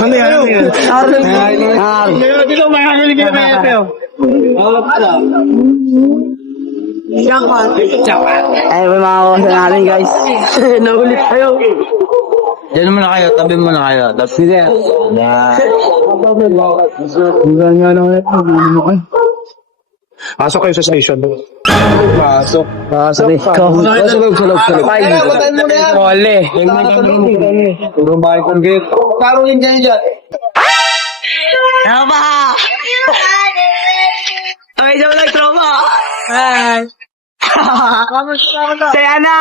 Ano yan? Dito, makakili kita may epeo. Ay, may mga kawasa natin, guys. Naulit tayo. Diyan muna kayo, tabi muna kayo. Sige. Pasok kayo sa station. Pasok. Let's go. Ole. Turong bahay kong gate. Karungin kayo dyan. Tropa! Okay, so nag-tropa. Ay. Saya na!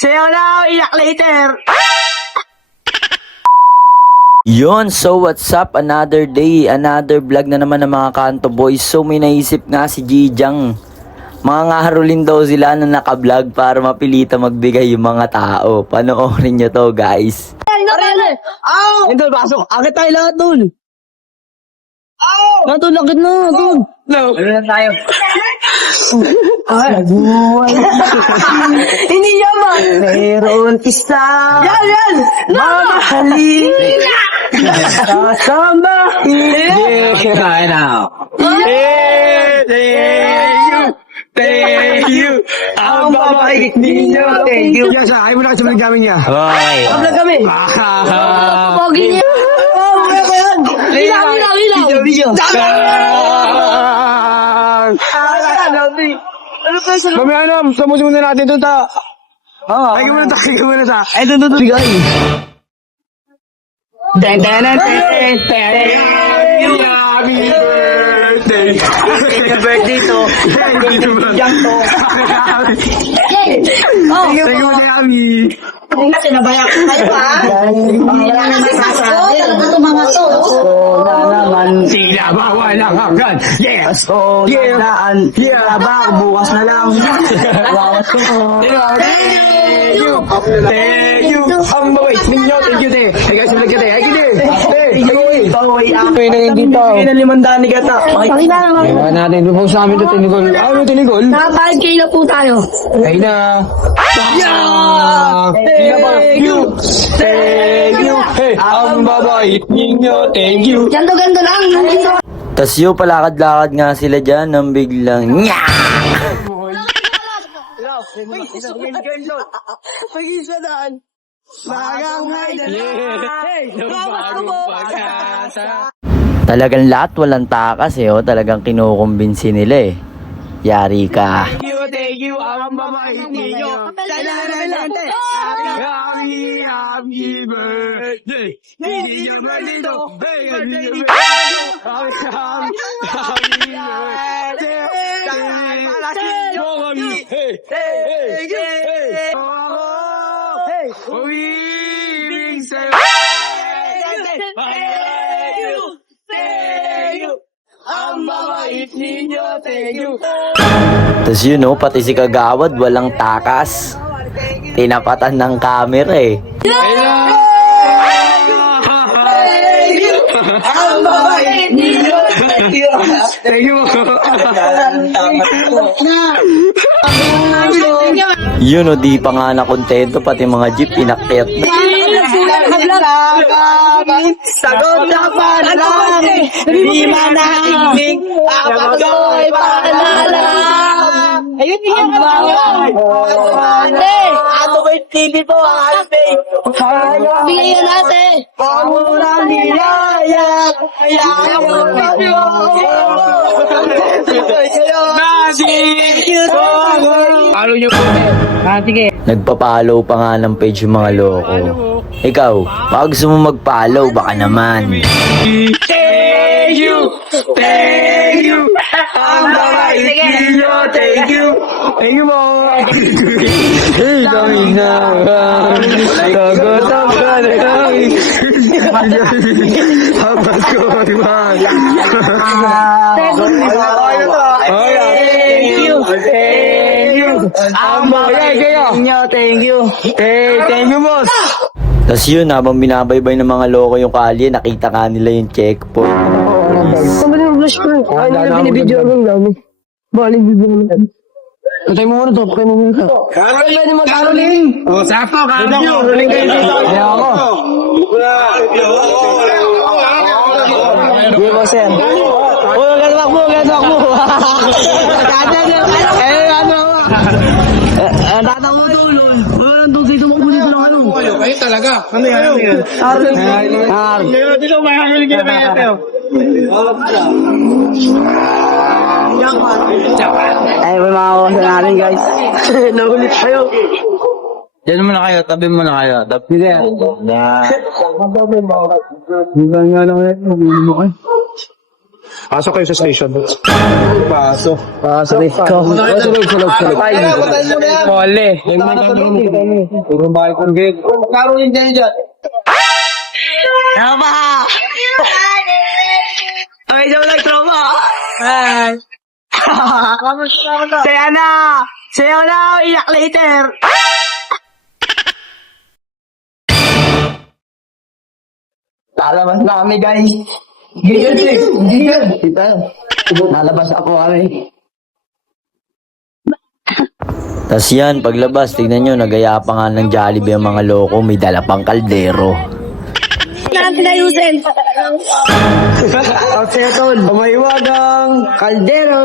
Saya na! Iyak later! Yon, so what's up? Another day, another vlog na naman ng mga Kanto Boys. So may naisip nga si Jijang. Mga ngaharulin daw sila na naka-vlog para mapilita magbigay yung mga tao. Panoorin nyo to, guys. Idol, pasok. Akit tayo lahat dun. Nandun, akit na. Dun. Ano na tayo? Hindi yaman. Meron isa. Yan! Mamahalin. Kasama. Kaya na. Thank you. Ang babait ninyo. Thank you. Yes, ayaw mo na kasi mga gamit niya. Okay. Kabla kami. Pogi niya. Ano ba yan? Ilaw. Video. Ano kayo sa Mamaya na, tamusin muna natin doon ta. Ay, muna ta. Ay, doon. Bigay. Thank you, happy birthday. Happy birthday to. Jang to. Thank you, Mami. Kasi nabayak kayo pa. Wala na masasabi. Talaga ito mga to. Naman. Sila bawal ang hanggan. Yes. Oh, yeah. Yeah. Ba, bukas na lang. Bawas ko. Thank you. Thank you. Ang babait ninyo. Thank you, te. Hey, guys, ulit ka, te. Hey, gini. Pwede na dito. Pwede na 500 ni Gata. Pakita naman. Kaya natin, lubog sa amin ito, tinigol. Ano tinigol? Naka-5K na po tayo. Kaya na. Thank you. Thank you. Hey, ang babait ninyo. Thank you. Gando-gando lang. Nandito. Tas yung palakad-lakad nga sila dyan nang biglang nya! Pag-isa daan. Magang Talagang lahat walang takas oh. Talagang kinukumbinsi nila eh. Yari ka. Thank you. Ang babait ninyo. Happy birthday. Hindi nyo ba dito? Happy Tas yun oh, pati si Kagawad walang takas. Tinapatan ng camera eh. Ang babait ninyo. Thank you. Yun oh, di pa nga nakontento pati mga jeep inakyat na. Sagot na panlang. Di man nakikinig. Ako ko'y paalala. Ayun yung bawal. Ato ko'y TV po ang alpay. Bigyan natin. Pangurang nilaya. Kaya mo kami. Ano nyo po? Sige. Nagpa-follow pa nga ng page yung mga loko. Ikaw, baka gusto mo mag-follow, baka naman. Thank you. Thank you. Ang babait ninyo. Thank you. Thank you mo. Hey, dami na. Sagot ka na kami. Habang ko mag-mag. Thank you. Thank you. Ang babait Inyo, thank you. Thank you, boss. Tas yun, habang binabaybay ng mga loko yung kalye, nakita ka nila yung checkpoint. Kami ng blush ko. Ay, nila binibidyo lang namin. Balik bibigyan namin. Patay mo muna to, patay mo muna to. Caroling, pwede mo caroling. Oh, sakto. Caroling kayo dito. Kaya ako. Sige po, sir. Uy, ganwak mo. Tatang mo tulon. Wala nang dito mo kunin ko ng ano. Kayo talaga. Ano yan? Dito may hangin ka na ito. Ay, may mga kawasan natin, guys. Nagulit kayo. Diyan muna kayo, tabi muna kayo. Tabi na. Pasok kayo sa station. Pasok. Let's go. Sulog. Mole. Puro bakal kong gate. Karolin dyan. Ano ba? Okay, joke lang, tropa. Saya na, iyak later. Lalabas na kami, guys. Gigil. Kita, lalabas ako kami. Tas yan, paglabas, tignan nyo, nagaya pa nga ng Jollibee ang mga loko, may dala pang kaldero. Tol, umaywagang kaldero.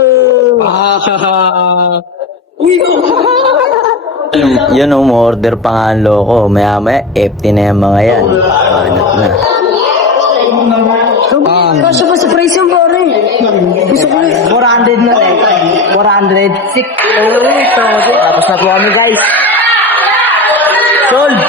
Yun, umorder pa nga ang loko, maya empty na yung mga yan. Banat na. Kaso pa sa price yung pare. Gusto ko 400 na rin. 400. Tapos na po kami, guys. Sold.